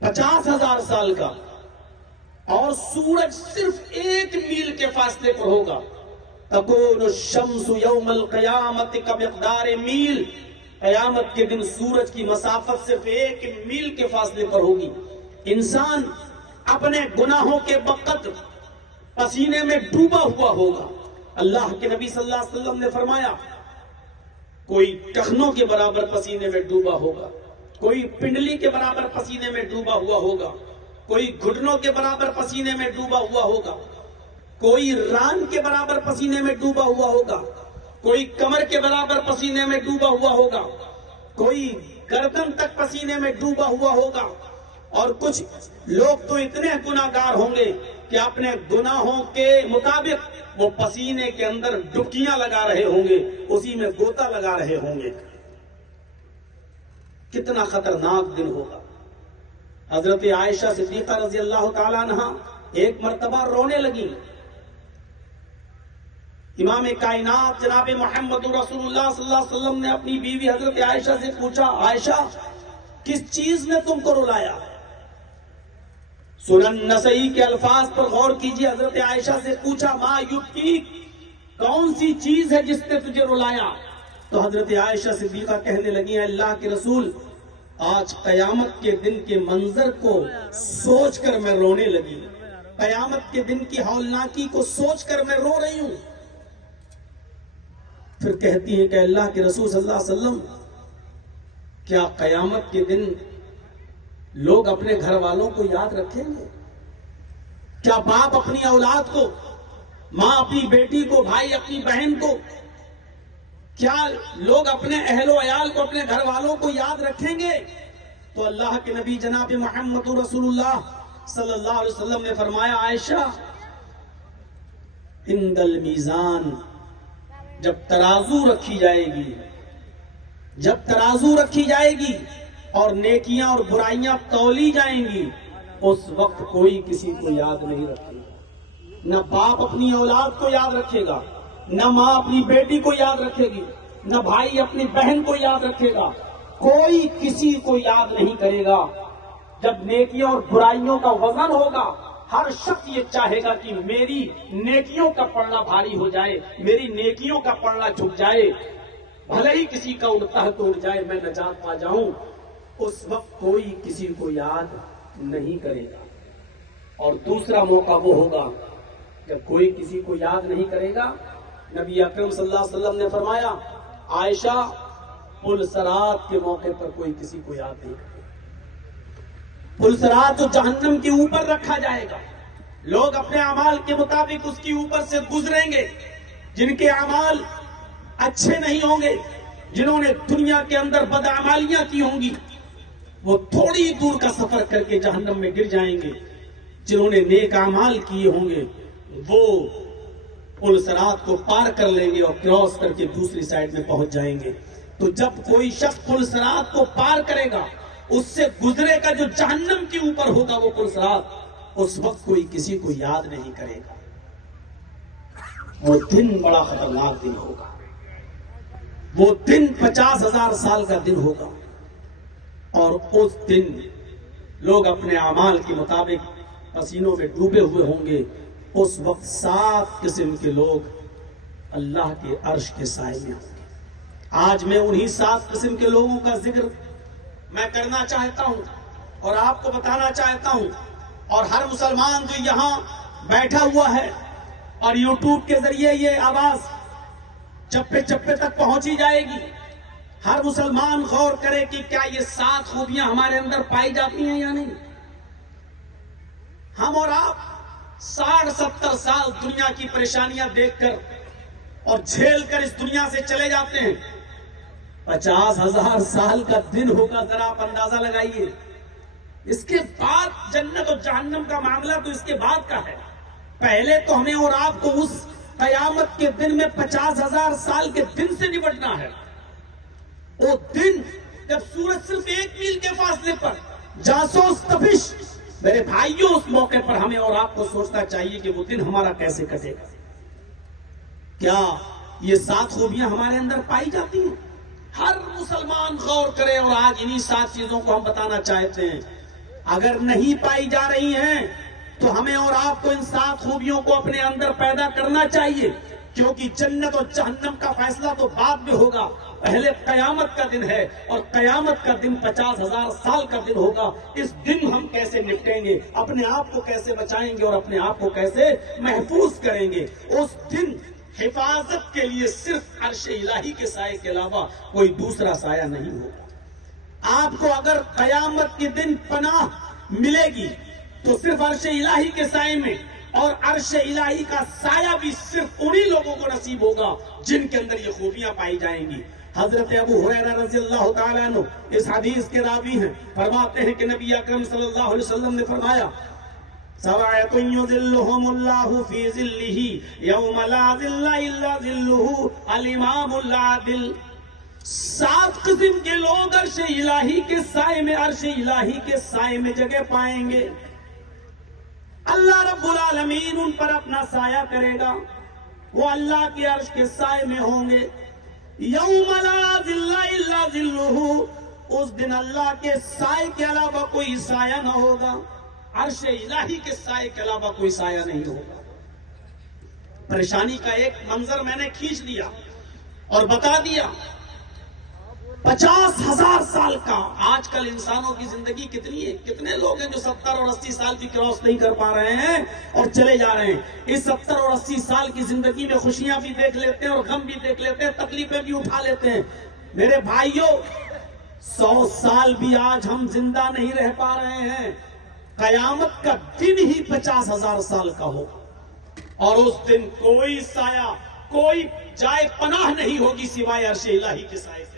50,000 سال کا، اور سورج صرف 1 میل کے فاصلے پر ہوگا. تکون الشمس یوم القیامت کمقدار میل، قیامت کے دن سورج کی مسافت صرف 1 میل کے فاصلے پر ہوگی. انسان اپنے گناہوں کے وقت پسینے میں ڈوبا ہوا ہوگا. اللہ کے نبی صلی اللہ علیہ وسلم نے فرمایا کوئی ٹخنوں کے برابر پسینے میں ڈوبا ہوگا، کوئی پنڈلی کے برابر پسینے میں ڈوبا ہوا ہوگا، کوئی گھٹنوں کے برابر پسینے میں ڈوبا ہوا ہوگا، کوئی ران کے برابر پسینے میں ڈوبا ہوا ہوگا، کوئی کمر کے برابر پسینے میں ڈوبا ہوا ہوگا، کوئی گردن تک پسینے میں ڈوبا ہوا ہوگا. اور کچھ لوگ تو اتنے گناہگار ہوں گے کہ اپنے گناہوں کے مطابق وہ پسینے کے اندر ڈبکیاں لگا رہے ہوں گے، اسی میں غوطہ لگا رہے ہوں گے. کتنا خطرناک دن ہوگا. حضرت عائشہ صدیقہ رضی اللہ تعالیٰ عنہا ایک مرتبہ رونے لگی. امام کائنات جناب محمد رسول اللہ صلی اللہ علیہ وسلم نے اپنی بیوی حضرت عائشہ سے پوچھا، عائشہ کس چیز نے تم کو رلایا؟ سنن نسائی کے الفاظ پر غور کیجئے. حضرت عائشہ سے پوچھا ما یبکیک، کون سی چیز ہے جس نے تجھے رلایا؟ تو حضرت عائشہ صدیقہ کہنے لگی، اللہ کے رسول آج قیامت کے دن کے منظر کو سوچ کر میں رونے لگی، قیامت کے دن کی ہولناکی کو سوچ کر میں رو رہی ہوں. پھر کہتی ہے کہ اللہ کے رسول صلی اللہ علیہ وسلم کیا قیامت کے دن لوگ اپنے گھر والوں کو یاد رکھیں گے؟ کیا باپ اپنی اولاد کو، ماں اپنی بیٹی کو، بھائی اپنی بہن کو، کیا لوگ اپنے اہل و عیال کو، اپنے گھر والوں کو یاد رکھیں گے؟ تو اللہ کے نبی جناب محمد رسول اللہ صلی اللہ علیہ وسلم نے فرمایا، عائشہ عند المیزان، جب ترازو رکھی جائے گی، جب ترازو رکھی جائے گی اور نیکیاں اور برائیاں تولی جائیں گی، اس وقت کوئی کسی کو یاد نہیں رکھے گا. نہ باپ اپنی اولاد کو یاد رکھے گا، نہ ماں اپنی بیٹی کو یاد رکھے گی، نہ بھائی اپنی بہن کو یاد رکھے گا، کوئی کسی کو یاد نہیں کرے گا. جب نیکیوں اور برائیوں کا وزن ہوگا، ہر شخص یہ چاہے گا کہ میری نیکیوں کا پڑھنا بھاری ہو جائے، میری نیکیوں کا پڑھنا جھک جائے، بھلے ہی کسی کا اڑتا توڑ جائے، میں نجات پا جاؤں. اس وقت کوئی کسی کو یاد نہیں کرے گا. اور دوسرا موقع وہ ہوگا جب کوئی کسی کو یاد نہیں کرے گا. نبی اکرم صلی اللہ علیہ وسلم نے فرمایا، عائشہ پل صراط کے موقع پر کوئی کسی کو یاد نہیں کرے گا. پل صراط جو جہنم کے اوپر رکھا جائے گا، لوگ اپنے اعمال کے مطابق اس کے اوپر سے گزریں گے. جن کے اعمال اچھے نہیں ہوں گے، جنہوں نے دنیا کے اندر بدعمالیاں کی ہوں گی، وہ تھوڑی دور کا سفر کر کے جہنم میں گر جائیں گے. جنہوں نے نیک اعمال کیے ہوں گے وہ پل صراط کو پار کر لیں گے اور کراس کر کے دوسری سائڈ میں پہنچ جائیں گے. تو جب کوئی شخص پل صراط کو پار کرے گا، اس سے گزرے گا جو جہنم کے اوپر ہوگا وہ پل صراط، اس وقت کوئی کسی کو یاد نہیں کرے گا. وہ دن بڑا خطرناک دن ہوگا. وہ دن 50,000 سال کا دن ہوگا. اور اس دن لوگ اپنے اعمال کے مطابق پسینوں میں ڈوبے ہوئے ہوں گے. اس وقت 7 قسم کے لوگ اللہ کے عرش کے سائے میں ہوں گے. آج میں انہی 7 قسم کے لوگوں کا ذکر میں کرنا چاہتا ہوں اور آپ کو بتانا چاہتا ہوں. اور ہر مسلمان جو یہاں بیٹھا ہوا ہے اور یوٹیوب کے ذریعے یہ آواز چپے چپے تک پہنچی جائے گی، ہر مسلمان غور کرے کہ کیا یہ 7 خوبیاں ہمارے اندر پائی جاتی ہیں یا نہیں. ہم اور آپ 60-70 سال دنیا کی پریشانیاں دیکھ کر اور جھیل کر اس دنیا سے چلے جاتے ہیں. 50,000 سال کا دن ہوگا، ذرا آپ اندازہ لگائیے. اس کے بعد جنت اور جہنم کا معاملہ تو اس کے بعد کا ہے. پہلے تو ہمیں اور آپ کو اس قیامت کے دن میں 50,000 سال کے دن سے نپٹنا ہے. وہ دن جب سورج صرف 1 میل کے فاصلے پر جاسوس تفش، میرے بھائیوں اس موقع پر ہمیں اور آپ کو سوچنا چاہیے کہ وہ دن ہمارا کیسے کٹے گا. کیا یہ 7 خوبیاں ہمارے اندر پائی جاتی ہیں؟ ہر مسلمان غور کرے اور آج انہی 7 چیزوں کو ہم بتانا چاہتے ہیں. اگر نہیں پائی جا رہی ہیں تو ہمیں اور آپ کو ان 7 خوبیوں کو اپنے اندر پیدا کرنا چاہیے، کیونکہ جنت اور جہنم کا فیصلہ تو بعد میں ہوگا، پہلے قیامت کا دن ہے، اور قیامت کا دن 50,000 سال کا دن ہوگا۔ اس دن ہم کیسے نپٹیں گے، اپنے آپ کو کیسے بچائیں گے اور اپنے آپ کو کیسے محفوظ کریں گے؟ اس دن حفاظت کے لیے صرف عرش الہی کے سائے کے علاوہ کوئی دوسرا سایہ نہیں ہوگا۔ آپ کو اگر قیامت کے دن پناہ ملے گی تو صرف عرش الہی کے سائے میں، اور عرش الہی کا سایہ بھی صرف انہی لوگوں کو نصیب ہوگا جن کے اندر یہ خوبیاں پائی جائیں گی۔ حضرت ابو ہریرہ رضی اللہ تعالیٰ عنہ اس حدیث کے راوی ہیں، فرماتے ہیں کہ نبی اکرم صلی اللہ علیہ وسلم نے فرمایا، سبعۃ یظلھم اللہ فی ظلہ یوم لا ظل الا ظلہ، الامام العادل۔ 7 قسم کے لوگ عرش الہی کے سائے میں، عرش الہی کے سائے میں جگہ پائیں گے۔ اللہ رب العالمین ان پر اپنا سایہ کرے گا، وہ اللہ کے عرش کے سائے میں ہوں گے۔ یوم لا ظل الا ظلہ، اس دن اللہ کے سائے کے علاوہ کوئی سایہ نہ ہوگا، عرش الہی کے سائے کے علاوہ کوئی سایہ نہیں ہوگا۔ پریشانی کا ایک منظر میں نے کھینچ لیا اور بتا دیا، 50,000 سال کا۔ آج کل انسانوں کی زندگی کتنی ہے، کتنے لوگ ہیں جو 70 اور 80 سال بھی کراس نہیں کر پا رہے ہیں اور چلے جا رہے ہیں۔ اس 70 اور 80 سال کی زندگی میں خوشیاں بھی دیکھ لیتے ہیں اور غم بھی دیکھ لیتے ہیں، تکلیفیں بھی اٹھا لیتے ہیں۔ میرے بھائیوں، 100 سال بھی آج ہم زندہ نہیں رہ پا رہے ہیں، قیامت کا دن ہی 50,000 سال کا ہو، اور اس دن کوئی سایہ، کوئی جائے پناہ نہیں ہوگی سوائے عرش الہی کے سائے سے۔